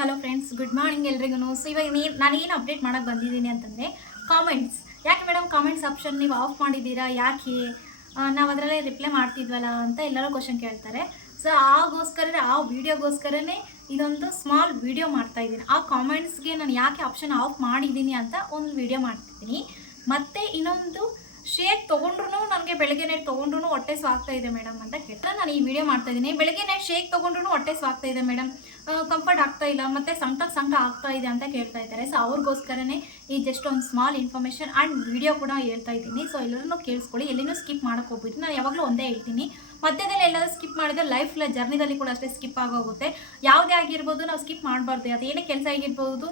Hello friends, good morning ಎಲ್ರಿಗೂ. So ಇವಾಗ ನಾನು ಏನು ಅಪ್ಡೇಟ್ ಮಾಡೋಕ್ಕೆ ಬಂದಿದ್ದೀನಿ ಅಂತಂದರೆ ಕಾಮೆಂಟ್ಸ್. ಯಾಕೆ ಮೇಡಮ್ ಕಾಮೆಂಟ್ಸ್ ಆಪ್ಷನ್ ನೀವು ಆಫ್ ಮಾಡಿದ್ದೀರಾ, ಯಾಕೆ ನಾವು ಅದರಲ್ಲೇ ರಿಪ್ಲೈ ಮಾಡ್ತಿದ್ವಲ್ಲ ಅಂತ ಎಲ್ಲರೂ ಕ್ವಶನ್ ಕೇಳ್ತಾರೆ. ಸೊ ಆ ವಿಡಿಯೋಗೋಸ್ಕರನೇ ಇದೊಂದು ಸ್ಮಾಲ್ ವಿಡಿಯೋ ಮಾಡ್ತಾ ಇದ್ದೀನಿ. ಆ ಕಾಮೆಂಟ್ಸ್ಗೆ ನಾನು ಯಾಕೆ ಆಪ್ಷನ್ ಆಫ್ ಮಾಡಿದ್ದೀನಿ ಅಂತ ಒಂದು ವಿಡಿಯೋ ಮಾಡ್ತಿದ್ದೀನಿ. ಮತ್ತು ಇನ್ನೊಂದು ಶೇಕ್ ತೊಗೊಂಡ್ರು ನನಗೆ ಬೆಳಗ್ಗೆ ನೈಟ್ ತೊಗೊಂಡ್ರು ಹೊಟ್ಟೆ ಸ್ವಾಗ್ತಾ ಇದೆ ಮೇಡಮ್ ಅಂತ ಕೇಳ್ತಾರೆ. ನಾನು ಈ ವಿಡಿಯೋ ಮಾಡ್ತಾ ಇದ್ದೀನಿ. ಬೆಳಗ್ಗೆ ನೈಟ್ ಶೇಕ್ ತೊಗೊಂಡ್ರು ಹೊಟ್ಟೆ ಸ್ವಾಗ್ತಾ ಇದೆ ಮೇಡಮ್, ಕಂಫರ್ಟ್ ಆಗ್ತಾ ಇಲ್ಲ, ಮತ್ತು ಸಂಕಟ ಆಗ್ತಾ ಇದೆ ಅಂತ ಕೇಳ್ತಾ ಇದ್ದಾರೆ. ಸೊ ಅವ್ರಿಗೋಸ್ಕರನೇ ಈ ಜಸ್ಟ್ ಒಂದು ಸ್ಮಾಲ್ ಇನ್ಫಾರ್ಮೇಷನ್ ಆ್ಯಂಡ್ ವಿಡಿಯೋ ಕೂಡ ಹೇಳ್ತಾ ಇದ್ದೀನಿ. ಸೊ ಎಲ್ಲರೂ ಕೇಳಿಸ್ಕೊಳ್ಳಿ, ಎಲ್ಲಿನೂ ಸ್ಕಿಪ್ ಮಾಡೋಕ್ಕೆ ಹೋಗ್ಬಿಟ್ಟು ನಾನು ಯಾವಾಗಲೂ ಒಂದೇ ಹೇಳ್ತೀನಿ. ಮಧ್ಯದಲ್ಲಿ ಎಲ್ಲಾದರೂ ಸ್ಕಿಪ್ ಮಾಡಿದ್ರೆ ಲೈಫ್ ಜರ್ನಿದಲ್ಲಿ ಕೂಡ ಅಷ್ಟೇ ಸ್ಕಿಪ್ ಆಗೋಗುತ್ತೆ. ಯಾವುದೇ ಆಗಿರ್ಬೋದು ನಾವು ಸ್ಕಿಪ್ ಮಾಡಬಾರ್ದು. ಅದೇನೇ ಕೆಲಸ ಆಗಿರ್ಬೋದು,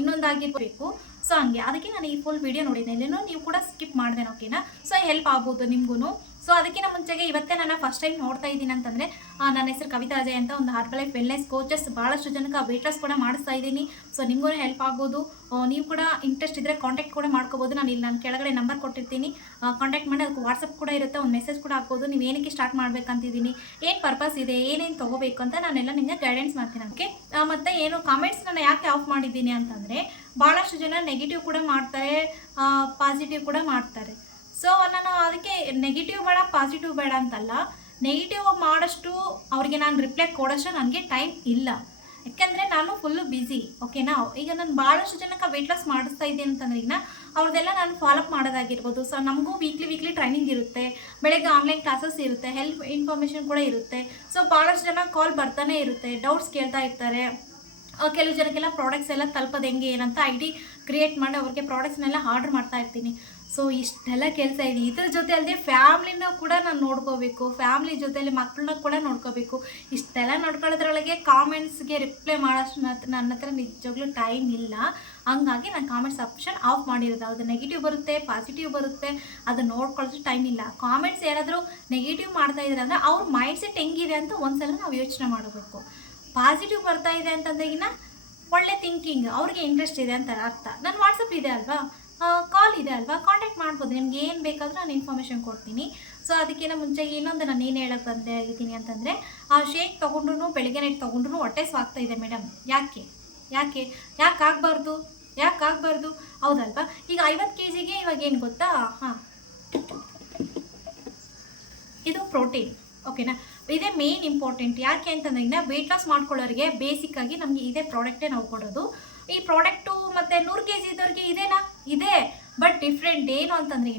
ಇನ್ನೊಂದಾಗಿರ್ಬೇಕು. ಸೊ ಹಂಗೆ ಅದಕ್ಕೆ ನಾನು ಈ ಫುಲ್ ವಿಡಿಯೋ ನೋಡಿದ್ದೇನೆ. ನೀವು ಕೂಡ ಸ್ಕಿಪ್ ಮಾಡಿದೆ, ಓಕೆನಾ? ಸೊ ಹೆಲ್ಪ್ ಆಗ್ಬೋದು ನಿಮಗೂ. ಸೊ ಅದಕ್ಕಿಂತ ಮುಂಚೆಗೆ ಇವತ್ತೇ ನಾನು ಫಸ್ಟ್ ಟೈಮ್ ನೋಡ್ತಾ ಇದ್ದೀನಿ ಅಂತಂದರೆ, ನನ್ನ ಹೆಸರು ಕವಿತಾ ಅಜಯ್ ಅಂತ, ಒಂದು ಹರ್ಬಲೈಫ್ ವೆಲ್ನೆಸ್ ಕೋಚಸ್, ಭಾಳಷ್ಟು ಜನಕ್ಕೆ ವೇಟ್ ಲಾಸ್ ಕೂಡ ಮಾಡಿಸ್ತಾ ಇದ್ದೀನಿ. ಸೊ ನಿಮಗೂ ಹೆಲ್ಪ್ ಆಗ್ಬೋದು. ನೀವು ಕೂಡ ಇಂಟ್ರೆಸ್ಟ್ ಇದ್ದರೆ ಕಾಂಟ್ಯಾಕ್ಟ್ ಕೂಡ ಮಾಡ್ಕೋಬೋದು. ನಾನು ಕೆಳಗಡೆ ನಂಬರ್ ಕೊಟ್ಟಿರ್ತೀನಿ, ಕಾಂಟ್ಯಾಕ್ಟ್ ಮಾಡಿ. ಅದಕ್ಕೆ ವಾಟ್ಸಪ್ ಕೂಡ ಇರುತ್ತೆ, ಒಂದು ಮೆಸೇಜ್ ಕೂಡ ಹಾಕ್ಬೋದು. ನೀವು ಏನಕ್ಕೆ ಸ್ಟಾರ್ಟ್ ಮಾಡಬೇಕಂತಿದ್ದೀನಿ, ಏನು ಪರ್ಪಸ್ ಇದೆ, ಏನೇನು ತೊಗೋಬೇಕು ಅಂತ ನಾನೆಲ್ಲ ನಿಮಗೆ ಗೈಡೆನ್ಸ್ ಮಾಡ್ತೀನಿ. ಓಕೆ, ಮತ್ತು ಏನು ಕಾಮೆಂಟ್ಸ್ ನಾನು ಯಾಕೆ ಆಫ್ ಮಾಡಿದ್ದೀನಿ ಅಂತಂದರೆ, ಭಾಳಷ್ಟು ಜನ ನೆಗೆಟಿವ್ ಕೂಡ ಮಾಡ್ತಾರೆ, ಪಾಸಿಟಿವ್ ಕೂಡ ಮಾಡ್ತಾರೆ. ಸೊ ನಾನು ಅದಕ್ಕೆ ನೆಗೆಟಿವ್ ಬೇಡ ಪಾಸಿಟಿವ್ ಬೇಡ ಅಂತಲ್ಲ, ನೆಗೆಟಿವ್ ಮಾಡೋಷ್ಟು ಅವ್ರಿಗೆ ನಾನು ರಿಪ್ಲೈ ಕೊಡೋಷ್ಟು ನನಗೆ ಟೈಮ್ ಇಲ್ಲ. ಯಾಕೆಂದರೆ ನಾನು ಫುಲ್ಲು ಬ್ಯುಸಿ, ಓಕೆನಾ? ಈಗ ನಾನು ಭಾಳಷ್ಟು ಜನಕ್ಕೆ ವೇಟ್ ಲಾಸ್ ಮಾಡಿಸ್ತಾ ಇದ್ದೀನಿ ಅಂತಂದ್ರೆ ಈಗ ಅವ್ರದ್ದೆಲ್ಲ ನಾನು ಫಾಲೋಅಪ್ ಮಾಡೋದಾಗಿರ್ಬೋದು. ಸೊ ನಮಗೂ ವೀಕ್ಲಿ ಟ್ರೈನಿಂಗ್ ಇರುತ್ತೆ, ಬೆಳಗ್ಗೆ ಆನ್ಲೈನ್ ಕ್ಲಾಸಸ್ ಇರುತ್ತೆ, ಹೆಲ್ಪ್ ಇನ್ಫಾರ್ಮೇಷನ್ ಕೂಡ ಇರುತ್ತೆ. ಸೊ ಭಾಳಷ್ಟು ಜನ ಕಾಲ್ ಬರ್ತಾನೆ ಇರುತ್ತೆ, ಡೌಟ್ಸ್ ಕೇಳ್ತಾ ಇರ್ತಾರೆ. ಕೆಲವು ಜನಕ್ಕೆಲ್ಲ ಪ್ರಾಡಕ್ಟ್ಸ್ ಎಲ್ಲ ತಲುಪೋದು ಹೆಂಗೆ ಏನಂತ ID ಕ್ರಿಯೇಟ್ ಮಾಡಿ ಅವ್ರಿಗೆ ಪ್ರಾಡಕ್ಟ್ಸ್ನೆಲ್ಲ ಆರ್ಡ್ರ್ ಮಾಡ್ತಾ ಇರ್ತೀನಿ. ಸೊ ಇಷ್ಟೆಲ್ಲ ಕೆಲಸ ಇದೆ. ಇದ್ರ ಜೊತೆ ಅಲ್ಲದೆ ಫ್ಯಾಮ್ಲಿನ ಕೂಡ ನಾನು ನೋಡ್ಕೋಬೇಕು, ಫ್ಯಾಮ್ಲಿ ಜೊತೆಯಲ್ಲಿ ಮಕ್ಕಳನ್ನ ಕೂಡ ನೋಡ್ಕೋಬೇಕು. ಇಷ್ಟೆಲ್ಲ ನೋಡ್ಕೊಳ್ಳೋದ್ರೊಳಗೆ ಕಾಮೆಂಟ್ಸ್ಗೆ ರಿಪ್ಲೈ ಮಾಡೋಷ್ಟು ನನ್ನ ಹತ್ರ ನಿಜವಾಗ್ಲೂ ಟೈಮ್ ಇಲ್ಲ. ಹಂಗಾಗಿ ನಾನು ಕಾಮೆಂಟ್ಸ್ ಆಪ್ಷನ್ ಆಫ್ ಮಾಡಿರೋದು. ಅದು ನೆಗೆಟಿವ್ ಬರುತ್ತೆ, ಪಾಸಿಟಿವ್ ಬರುತ್ತೆ, ಅದನ್ನು ನೋಡ್ಕೊಳ್ಳೋಷ್ಟು ಟೈಮ್ ಇಲ್ಲ. ಕಾಮೆಂಟ್ಸ್ ಯಾರಾದರೂ ನೆಗೆಟಿವ್ ಮಾಡ್ತಾ ಇದ್ದಾರೆ ಅಂದರೆ ಅವ್ರ ಮೈಂಡ್ ಸೆಟ್ ಹೆಂಗಿದೆ ಅಂತ ಒಂದ್ಸಲ ನಾವು ಯೋಚನೆ ಮಾಡಬೇಕು. ಪಾಸಿಟಿವ್ ಬರ್ತಾ ಇದೆ ಅಂತಂದಾಗಿನ ಒಳ್ಳೆ ಥಿಂಕಿಂಗ್, ಅವ್ರಿಗೆ ಇಂಟ್ರೆಸ್ಟ್ ಇದೆ ಅಂತ ಅರ್ಥ. ನನ್ನ ವಾಟ್ಸಪ್ ಇದೆ ಅಲ್ವಾ, ಕಾಲ್ ಇದೆ ಅಲ್ವಾ, ಕಾಂಟ್ಯಾಕ್ಟ್ ಮಾಡ್ಬೋದು. ನಿಮ್ಗೆ ಏನು ಬೇಕಾದರೂ ನಾನು ಇನ್ಫಾರ್ಮೇಷನ್ ಕೊಡ್ತೀನಿ. ಸೊ ಅದಕ್ಕಿಂತ ಮುಂಚೆ ಇನ್ನೊಂದು ನಾನು ಏನು ಹೇಳಕ್ಕೆ ಬಂದಿದ್ದೀನಿ ಅಂತಂದರೆ, ಆ ಶೇಕ್ ತೊಗೊಂಡ್ರು ಬೆಳಗ್ಗೆ ನೈಟ್ ತೊಗೊಂಡ್ರು ಹೊಟ್ಟೆ ಸ್ವಾಗ್ತಾ ಇದೆ ಮೇಡಮ್. ಯಾಕೆ ಆಗಬಾರ್ದು ಹೌದಲ್ವಾ? ಈಗ 50 kg ಇವಾಗ ಏನು ಗೊತ್ತಾ, ಇದು ಪ್ರೋಟೀನ್, ಓಕೆನಾ? ಇದೇ ಮೇನ್ ಇಂಪಾರ್ಟೆಂಟ್. ಯಾಕೆ ಅಂತಂದ್ರೆ ವೆಯ್ಟ್ ಲಾಸ್ ಮಾಡ್ಕೊಳ್ಳೋರಿಗೆ ಬೇಸಿಕ್ಕಾಗಿ ನಮಗೆ ಇದೇ ಪ್ರಾಡಕ್ಟೇ ನಾವು ಕೊಡೋದು. ಈ ಪ್ರಾಡಕ್ಟು ಮತ್ತು 100 kg ಇದ್ದವ್ರಿಗೆ ಇದೆ, ಬಟ್ ಡಿಫ್ರೆಂಟ್. ಏನು ಅಂತಂದ್ರೆ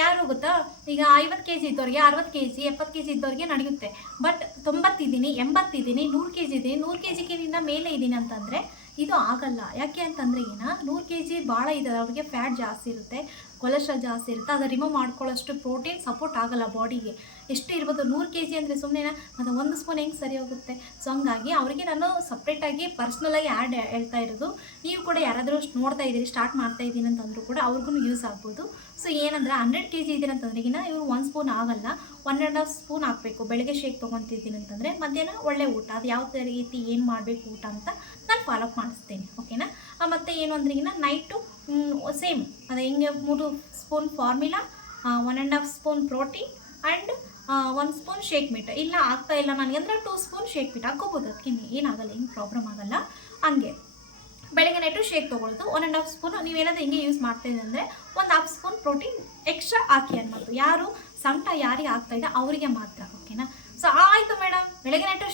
ಯಾರು ಗೊತ್ತಾ, ಈಗ 50 kg ಇದ್ದವ್ರಿಗೆ 60 kg 70 kg ಇದ್ದವ್ರಿಗೆ ನಡೆಯುತ್ತೆ. ಬಟ್ 90 ಇದ್ದೀನಿ, 80 ಇದ್ದೀನಿ, 100 kg ಇದ್ದೀನಿ, 100 kgಗಿಂತ ಮೇಲೆ ಇದ್ದೀನಿ ಅಂತಂದರೆ ಇದು ಆಗಲ್ಲ. ಯಾಕೆ ಅಂತಂದರೆ 100 kg ಭಾಳ ಇದೆ, ಅವ್ರಿಗೆ ಫ್ಯಾಟ್ ಜಾಸ್ತಿ ಇರುತ್ತೆ, ಕೊಲೆಸ್ಟ್ರಾಲ್ ಜಾಸ್ತಿ ಇರುತ್ತೆ. ಅದು ರಿಮೂವ್ ಮಾಡ್ಕೊಳ್ಳೋಷ್ಟು ಪ್ರೋಟೀನ್ ಸಪೋರ್ಟ್ ಆಗಲ್ಲ ಬಾಡಿಗೆ. ಎಷ್ಟು ಇರ್ಬೋದು 100 kg ಅಂದರೆ ಸುಮ್ಮನೆ ಅದು 1 ಸ್ಪೂನ್ ಹೆಂಗೆ ಸರಿ ಹೋಗುತ್ತೆ? ಸೊ ಹಂಗಾಗಿ ಅವರಿಗೆ ನಾನು ಸಪ್ರೇಟಾಗಿ ಪರ್ಸ್ನಲಾಗಿ ಹೇಳ್ತಾ ಇರೋದು. ನೀವು ಕೂಡ ಯಾರಾದರೂ ನೋಡ್ತಾ ಇದ್ದೀರಿ, ಸ್ಟಾರ್ಟ್ ಮಾಡ್ತಾ ಇದ್ದೀನಿ ಅಂತಂದರೂ ಕೂಡ ಅವ್ರಿಗೂ ಯೂಸ್ ಆಗ್ಬೋದು. ಸೊ ಏನಂದರೆ 100 kg ಇದ್ದೀರಿ ಅಂತಂದ್ರೆ ಇವರು 1 ಸ್ಪೂನ್ ಆಗಲ್ಲ, 1.5 ಸ್ಪೂನ್ ಹಾಕಬೇಕು. ಬೆಳಗ್ಗೆ ಶೇಕ್ ತೊಗೊತಿದ್ದೀನಿ ಅಂತಂದರೆ ಮಧ್ಯಾಹ್ನ ಒಳ್ಳೆ ಊಟ, ಅದು ಯಾವ ರೀತಿ ಏನು ಮಾಡಬೇಕು ಊಟ ಅಂತ ನಾನು ಫಾಲೋಅಪ್ ಮಾಡಿಸ್ತೇನೆ, ಓಕೆನಾ? ಮತ್ತು ಏನು ಅಂದ್ರೆ ನೈಟು ಸೇಮ್ ಅದೇ ಹಿಂಗೆ 3 spoon formula, 1.5 spoon protein and 1 spoon shake mate. ಇಲ್ಲ ಆಗ್ತಾ ಇಲ್ಲ ನನಗೆ ಅಂದರೆ 2 ಸ್ಪೂನ್ ಶೇಕ್ ಮೀಟ್ ಹಾಕೋಬೋದು. ಅದಕ್ಕೆ ಏನಾಗಲ್ಲ, ಏನು ಪ್ರಾಬ್ಲಮ್ ಆಗಲ್ಲ. ಹಂಗೆ ಬೆಳಗ್ಗೆ ನೈಟು ಶೇಕ್ ತೊಗೊಳ್ಳೋದು 1.5 ಸ್ಪೂನ್. ನೀವೇನಾದರೂ ಹಿಂಗೆ ಯೂಸ್ ಮಾಡ್ತಾಯಿದ್ದೆ ಅಂದರೆ 1/2 ಸ್ಪೂನ್ ಪ್ರೋಟೀನ್ ಎಕ್ಸ್ಟ್ರಾ ಹಾಕಿ ಅನ್ನೋದು. ಯಾರು ಸಂಕಟ ಯಾರಿಗೆ ಆಗ್ತಾಯಿದೆ ಅವರಿಗೆ ಮಾತ್ರ, ಓಕೆನಾ? ಸೊ ಆಯಿತು ಮೇಡಮ್, ಬೆಳಗ್ಗೆ ನೈಟು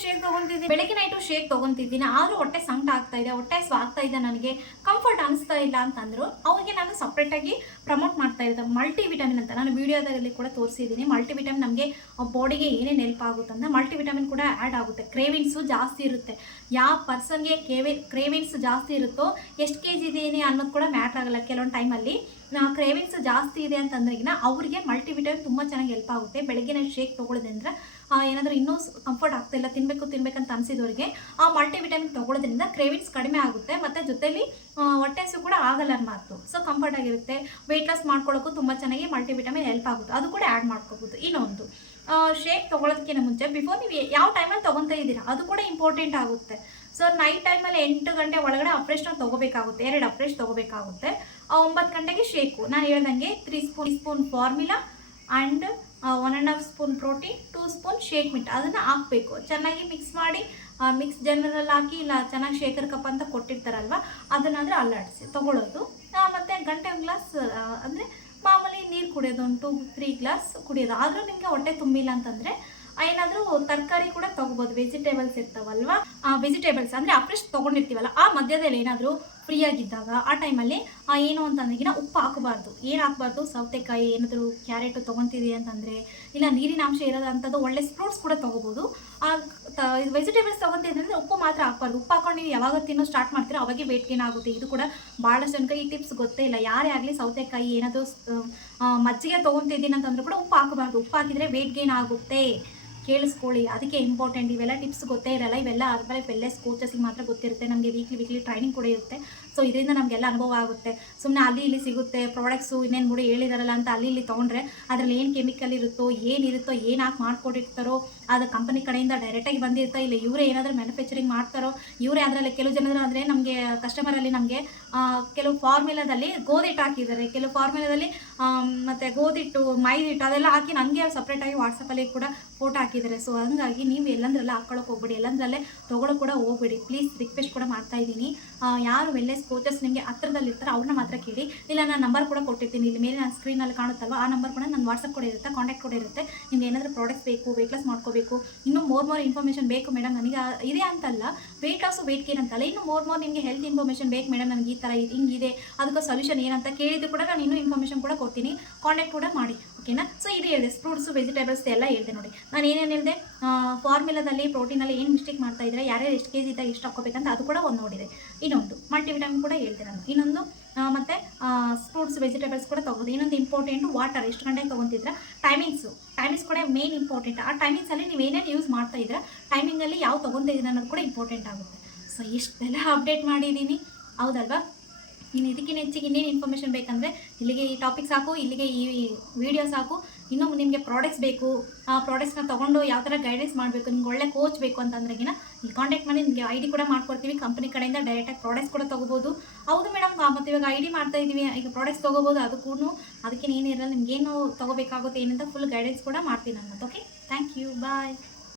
ಶೇಕ್ ತೊಗೊತಿದ್ದೀನಿ ಆದರೂ ಹೊಟ್ಟೆ ಸಂಕಟ ಆಗ್ತಾಯಿದೆ, ಹೊಟ್ಟೆ ಸ್ವಾಗ್ತಾ ಇದೆ, ನನಗೆ ಕಂಫರ್ಟ್ ಅನಿಸ್ತಾ ಇಲ್ಲ ಅಂತಂದರು ಅವ್ರಿಗೆ ನಾನು ಸಪ್ರೇಟಾಗಿ ಪ್ರಮೋಟ್ ಮಾಡ್ತಾ ಇದ್ದೆ ಮಲ್ಟಿವಿಟಮಿನ್ ಅಂತ. ನಾನು ವೀಡಿಯೋದಲ್ಲಿ ಕೂಡ ತೋರಿಸಿದ್ದೀನಿ. ಮಲ್ಟಿವಿಟಮಿನ್ ನಮಗೆ ಬಾಡಿಗೆ ಏನೇನು ಹೆಲ್ಪ್ ಆಗುತ್ತೆ ಅಂದರೆ ಮಲ್ಟಿವಿಟಮಿನ್ ಕೂಡ ಆ್ಯಡ್ ಆಗುತ್ತೆ. ಕ್ರೇವಿಂಗ್ಸು ಜಾಸ್ತಿ ಇರುತ್ತೆ. ಯಾವ ಪರ್ಸನ್ಗೆ ಕ್ರೇವಿಂಗ್ಸ್ ಜಾಸ್ತಿ ಇರುತ್ತೋ, ಎಷ್ಟು kg ಇದ್ದೀನಿ ಅನ್ನೋದು ಕೂಡ ಮ್ಯಾಟ್ರ್ ಆಗಲ್ಲ. ಕೆಲವೊಂದು ಟೈಮಲ್ಲಿ ಕ್ರೇವಿಂಗ್ಸ್ ಜಾಸ್ತಿ ಇದೆ ಅಂತಂದ್ರೆ ಅವರಿಗೆ ಮಲ್ಟಿವಿಟಮಿನ್ ತುಂಬ ಚೆನ್ನಾಗಿ ಹೆಲ್ಪ್ ಆಗುತ್ತೆ. ಬೆಳಗ್ಗೆ ಶೇಕ್ ತೊಗೊಳ್ಳೋದ್ರಿಂದ ಏನಾದರೂ ಇನ್ನೂ ಕಂಫರ್ಟ್ ಆಗ್ತಾಯಿಲ್ಲ, ತಿನ್ಬೇಕಂತ ಅನಿಸಿದವರಿಗೆ ಆ ಮಲ್ಟಿವಿಟಮಿನ್ ತೊಗೊಳ್ಳೋದ್ರಿಂದ ಕ್ರೇವಿಂಗ್ಸ್ ಕಡಿಮೆ ಆಗುತ್ತೆ, ಮತ್ತು ಜೊತೆಲಿ ಹೊಟ್ಟೆ ಹಸಿವು ಕೂಡ ಆಗಲ್ಲ ಮಾತು. ಸೊ ಕಂಫರ್ಟ್ ಆಗಿರುತ್ತೆ. ವೆಯ್ಟ್ ಲಾಸ್ ಮಾಡ್ಕೊಳ್ಳೋಕ್ಕೂ ತುಂಬ ಚೆನ್ನಾಗಿ ಮಲ್ಟಿವಿಟಮಿನ್ ಹೆಲ್ಪ್ ಆಗುತ್ತೆ, ಅದು ಕೂಡ ಆ್ಯಡ್ ಮಾಡ್ಕೋಬೋದು. ಇನ್ನೊಂದು ಶೇಕ್ ತೊಗೊಳೋದಕ್ಕಿಂತ ಮುಂಚೆ ಬಿಫೋರ್ ನೀವು ಯಾವ ಟೈಮಲ್ಲಿ ತೊಗೊತಾ ಇದ್ದೀರಾ ಅದು ಕೂಡ ಇಂಪಾರ್ಟೆಂಟ್ ಆಗುತ್ತೆ. ಸೊ ನೈಟ್ ಟೈಮಲ್ಲಿ 8 ಗಂಟೆ ಒಳಗಡೆ ಅಪ್ರೇಶ್ನ ತೊಗೋಬೇಕಾಗುತ್ತೆ, 2 ಅಪ್ರೇಶ್ ತೊಗೋಬೇಕಾಗುತ್ತೆ. 9 ಗಂಟೆಗೆ ಶೇಕು ನಾನು ಹೇಳ್ದಂಗೆ 3 spoon formula and 1.5 spoon protein, 2 spoon shake mate ಅದನ್ನು ಹಾಕಬೇಕು. ಚೆನ್ನಾಗಿ ಮಿಕ್ಸ್ ಮಾಡಿ ಮಿಕ್ಸ್ ಜನರಲ್ ಹಾಕಿ ಇಲ್ಲ ಚೆನ್ನಾಗಿ ಶೇಖರ್ ಕಪ್ ಅಂತ ಕೊಟ್ಟಿರ್ತಾರಲ್ವ ಅದನ್ನಾದರೆ ಅಲ್ಲಾಡಿಸಿ ತೊಗೊಳ್ಳೋದು. ಮತ್ತು ಗಂಟೆ ಒಂದು ಗ್ಲಾಸ್ ಅಂದರೆ ಮಾಮೂಲಿ ನೀರು ಕುಡಿಯೋದು, 2-3 ಗ್ಲಾಸ್ ಕುಡಿಯೋದು. ಆದರೂ ನಿಮಗೆ ಹೊಟ್ಟೆ ತುಂಬಿಲ್ಲ ಅಂತಂದರೆ ಏನಾದರೂ ತರಕಾರಿ ಕೂಡ ತೊಗೋಬೋದು. ವೆಜಿಟೇಬಲ್ಸ್ ಇರ್ತಾವಲ್ವ, ವೆಜಿಟೇಬಲ್ಸ್ ಅಂದರೆ ಫ್ರೆಶ್ ತೊಗೊಂಡಿರ್ತೀವಲ್ಲ ಆ ಮಧ್ಯದಲ್ಲಿ ಏನಾದರೂ ಫ್ರೀಯಾಗಿದ್ದಾಗ ಆ ಟೈಮಲ್ಲಿ ಏನು ಅಂತಂದ್ರೆಗಿನ ಉಪ್ಪು ಹಾಕಬಾರ್ದು. ಏನು ಹಾಕಬಾರ್ದು, ಸೌತೆಕಾಯಿ ಏನಾದರೂ ಕ್ಯಾರೆಟು ತೊಗೊತಿದ್ದೀವಿ ಅಂತಂದರೆ ಇಲ್ಲ ನೀರಿನ ಅಂಶ ಇರೋದಂಥದ್ದು ಒಳ್ಳೆ ಫ್ರೂಟ್ಸ್ ಕೂಡ ತೊಗೋಬೋದು. ವೆಜಿಟೇಬಲ್ಸ್ ತೊಗೊತಿದ್ದೆ ಅಂದರೆ ಉಪ್ಪು ಮಾತ್ರ ಹಾಕ್ಬಾರ್ದು. ಉಪ್ಪು ಹಾಕೊಂಡು ನೀವು ಯಾವಾಗ ತಿನ್ನೋ ಸ್ಟಾರ್ಟ್ ಮಾಡ್ತೀರೋ ಅವಾಗೆ ವೇಟ್ ಗೇನ್ ಆಗುತ್ತೆ. ಇದು ಕೂಡ ಭಾಳಷ್ಟು ಜನಕ್ಕೆ ಈ ಟಿಪ್ಸ್ ಗೊತ್ತೇ ಇಲ್ಲ. ಯಾರೇ ಆಗಲಿ ಸೌತೆಕಾಯಿ ಏನಾದರೂ ಮಜ್ಜಿಗೆ ತೊಗೊತಿದ್ದೀನಿ ಅಂತಂದ್ರೂ ಕೂಡ ಉಪ್ಪು ಹಾಕಬಾರ್ದು. ಉಪ್ಪು ಹಾಕಿದರೆ ವೇಟ್ ಗೇನ್ ಆಗುತ್ತೆ, ಕೇಳಿಸ್ಕೊಳ್ಳಿ. ಅದಕ್ಕೆ ಇಂಪಾರ್ಟೆಂಟ್. ಇವೆಲ್ಲ ಟಿಪ್ಸ್ ಗೊತ್ತೇ ಇರಲ್ಲ. ಇವೆಲ್ಲ ಅರ್ಬಲ್ ವೆಲ್ನೆಸ್ ಕೋಚಸ್ಗೆ ಮಾತ್ರ ಗೊತ್ತಿರುತ್ತೆ. ನಮಗೆ ವೀಕ್ಲಿ ಟ್ರೈನಿಂಗ್ ಕೂಡ ಇರುತ್ತೆ. ಸೊ ಇದರಿಂದ ನಮಗೆಲ್ಲ ಅನುಭವ ಆಗುತ್ತೆ. ಸುಮ್ಮನೆ ಅಲ್ಲಿ ಇಲ್ಲಿ ಸಿಗುತ್ತೆ ಪ್ರಾಡಕ್ಟ್ಸು ಇನ್ನೇನು ಮುಡಿ ಹೇಳಿದಾರಲ್ಲ ಅಂತ ಅಲ್ಲಿ ಇಲ್ಲಿ ತೊಗೊಂಡ್ರೆ ಅದರಲ್ಲಿ ಏನು ಕೆಮಿಕಲ್ ಇರುತ್ತೋ ಏನಿರುತ್ತೋ ಏನು ಹಾಕಿ ಮಾಡ್ಕೊಟ್ಟಿರ್ತಾರೋ ಅದು ಕಂಪನಿ ಕಡೆಯಿಂದ ಡೈರೆಕ್ಟಾಗಿ ಬಂದಿರ್ತಾ ಇಲ್ಲ ಇವರೇ ಏನಾದರೂ ಮ್ಯಾನುಫ್ಯಾಕ್ಚರಿಂಗ್ ಮಾಡ್ತಾರೋ ಇವರೇ. ಅದರಲ್ಲಿ ಕೆಲವು ಜನರು ಅಂದರೆ ನಮಗೆ ಕಸ್ಟಮರಲ್ಲಿ ನಮಗೆ ಕೆಲವು ಫಾರ್ಮುಲಾದಲ್ಲಿ ಗೋಧಿಟ್ಟು ಹಾಕಿದ್ದಾರೆ, ಕೆಲವು ಫಾರ್ಮುಲಾದಲ್ಲಿ ಮತ್ತು ಗೋಧಿಟ್ಟು ಮೈದಿಟ್ಟು ಅದೆಲ್ಲ ಹಾಕಿ ನನಗೆ ಸಪ್ರೇಟಾಗಿ ವಾಟ್ಸಪ್ಪಲ್ಲಿ ಕೂಡ ಫೋಟೋ ಹಾಕಿದ್ದಾರೆ. ಸೊ ಹಂಗಾಗಿ ನೀವು ಎಲ್ಲಂದ್ರಲ್ಲ ಹಾಕ್ಕೊಳ್ಳೋಕೆ ಹೋಗ್ಬೇಡಿ, ಎಲ್ಲಂದ್ರಲ್ಲೇ ತೊಗೊಳ್ಳೋ ಕೂಡ ಹೋಗ್ಬೇಡಿ. ಪ್ಲೀಸ್ ರಿಕ್ವೆಸ್ಟ್ ಕೂಡ ಮಾಡ್ತಾ ಇದ್ದೀನಿ. ಯಾರು ವೆಲ್ನೆಸ್ ಕೋಚಸ್ ನಿಮಗೆ ಹತ್ರದಲ್ಲಿ ಇರ್ತಾರೆ ಅವ್ರನ್ನ ಮಾತ್ರ ಕೇಳಿ. ಇಲ್ಲ ನಾನು ನಂಬರ್ ಕೂಡ ಕೊಟ್ಟಿರ್ತೀನಿ, ಇಲ್ಲಿ ಮೇಲೆ ನಾನು ಸ್ಕ್ರೀನಲ್ಲಿ ಕಾಣುತ್ತಲ್ವ ಆ ನಂಬರ್ ಕೂಡ ನನ್ನ ವಾಟ್ಸಪ್ ಕೂಡ ಇರುತ್ತೆ, ಕಾಂಟ್ಯಾಕ್ಟ್ ಕೂಡ ಇರುತ್ತೆ. ನಿಮ್ಗೆ ಏನಾದರೂ ಪ್ರಾಡಕ್ಟ್ಸ್ ಬೇಕು, ವೆಯ್ಟ್ ಲಾಸ್ ಮಾಡ್ಕೋಬೇಕು, ಇನ್ನೂ ಮೋರ್ ಇನ್ಫಾರ್ಮೇಷನ್ ಬೇಕು ಮೇಡಮ್ ನನಗೆ ಇದೆ ಅಂತಲ್ಲ, ವೆಯ್ಟ್ ಲಾಸು ವೆಯ್ಟ್ ಗೇನ್ ಅಂತಲ್ಲ, ಇನ್ನೂ ಮೋರ್ ನಿಮಗೆ ಹೆಲ್ತ್ ಇನ್ಫಾರ್ಮೇಷನ್ ಬೇಕು ಮೇಡಮ್ ನನಗೆ ಈ ಥರ ಹಿಂಗಿದೆ ಅದಕ್ಕೆ ಸೊಲ್ಯೂಷನ್ ಏನಂತ ಕೇಳಿದ್ದು ಕೂಡ ನಾನು ಇನ್ನೂ ಇನ್ಫಾರ್ಮೇಷನ್ ಕೂಡ ಕೊಡ್ತೀನಿ, ಕಾಂಟ್ಯಾಕ್ಟ್ ಕೂಡ ಮಾಡಿ. ಓಕೆನಾ? ಸೊ ಇದು ಹೇಳಿದೆ, ಫ್ರೂಟ್ಸು ವೆಜಿಟೇಬಲ್ಸ್ ಎಲ್ಲ ಹೇಳಿದೆ ನೋಡಿ. ನಾನು ಏನೇನು ಹೇಳಿದೆ, ಫಾರ್ಮುಲಾದಲ್ಲಿ ಪ್ರೋಟೀನಲ್ಲಿ ಏನು ಮಿಸ್ಟೇಕ್ ಮಾಡ್ತಾ ಇದ್ದಾರೆ, ಯಾರ್ಯಾರು ಎಷ್ಟು ಕೆ ಜಿ ಇದ್ದಾಗ ಎಷ್ಟು ಹಾಕೋಬೇಕಂತ ಅದು ಕೂಡ ಒಂದು ನೋಡಿದೆ. ಇನ್ನೊಂದು ಮಲ್ಟಿವಿಟಮಿನ್ ಕೂಡ ಹೇಳ್ದೆ ನಾನು. ಇನ್ನೊಂದು ಮತ್ತು ಫ್ರೂಟ್ಸ್ ವೆಜಿಟೇಬಲ್ಸ್ ಕೂಡ ತೊಗೋದು. ಇನ್ನೊಂದು ಇಂಪಾರ್ಟೆಂಟು ವಾಟರ್ ಎಷ್ಟು ಗಂಟೆಗೆ ತೊಗೊತಿದ್ರೆ ಟೈಮಿಂಗ್ಸ್ ಕೂಡ ಮೇನ್ ಇಂಪಾರ್ಟೆಂಟ್. ಆ ಟೈಮಿಂಗ್ಸಲ್ಲಿ ನೀವು ಏನೇನು ಯೂಸ್ ಮಾಡ್ತಾ ಇದ್ರೆ ಟೈಮಿಂಗಲ್ಲಿ ಯಾವ ತೊಗೊತಾ ಇದ್ದೀರ ಅನ್ನೋದು ಕೂಡ ಇಂಪಾರ್ಟೆಂಟ್ ಆಗುತ್ತೆ. ಸೊ ಇಷ್ಟೆಲ್ಲ ಅಪ್ಡೇಟ್ ಮಾಡಿದ್ದೀನಿ, ಹೌದಲ್ವಾ? ಇನ್ನು ಇದಕ್ಕಿಂತ ಹೆಚ್ಚಿಗೆ ಇನ್ನೇನು ಇನ್ಫಾರ್ಮೇಷನ್ ಬೇಕಂದರೆ ಇಲ್ಲಿಗೆ ಈ ಟಾಪಿಕ್ ಸಾಕು, ಇಲ್ಲಿಗೆ ಈ ವಿಡಿಯೋ ಸಾಕು. ಇನ್ನೂ ನಿಮಗೆ ಪ್ರಾಡಕ್ಟ್ಸ್ ಬೇಕು, ಆ ಪ್ರಾಡಕ್ಟ್ಸ್ನ ತೊಗೊಂಡು ಯಾವ ಥರ ಗೈಡೆನ್ಸ್ ಮಾಡಬೇಕು, ನಿಮ್ಗೆ ಒಳ್ಳೆ ಕೋಚ್ ಬೇಕು ಅಂತಂದ್ರೆಗಿನ ಇಲ್ಲಿ ಕಾಂಟ್ಯಾಕ್ಟ್ ಮಾಡಿ ನಿಮಗೆ ID ಕೂಡ ಮಾಡ್ಕೊಡ್ತೀವಿ. ಕಂಪನಿ ಕಡೆಯಿಂದ ಡೈರೆಕ್ಟಾಗಿ ಪ್ರಾಡಕ್ಟ್ಸ್ ಕೂಡ ತೊಗೋಬೋದು. ಹೌದು ಮೇಡಮ್, ಮತ್ತು ಇವಾಗ ID ಮಾಡ್ತಾ ಇದ್ದೀವಿ, ಈಗ ಪ್ರಾಡಕ್ಟ್ಸ್ ತೊಗೋಬೋದು, ಅದಕ್ಕೂ ಅದಕ್ಕೇನು ಏನಿರಲ್ಲ, ನಿಮ್ಗೇನು ತೊಗೋಬೇಕಾಗುತ್ತೆ ಏನಂತ ಫುಲ್ ಗೈಡೆನ್ಸ್ ಕೂಡ ಮಾಡ್ತೀನಿ ನಾನು. Okay, thank you, bye.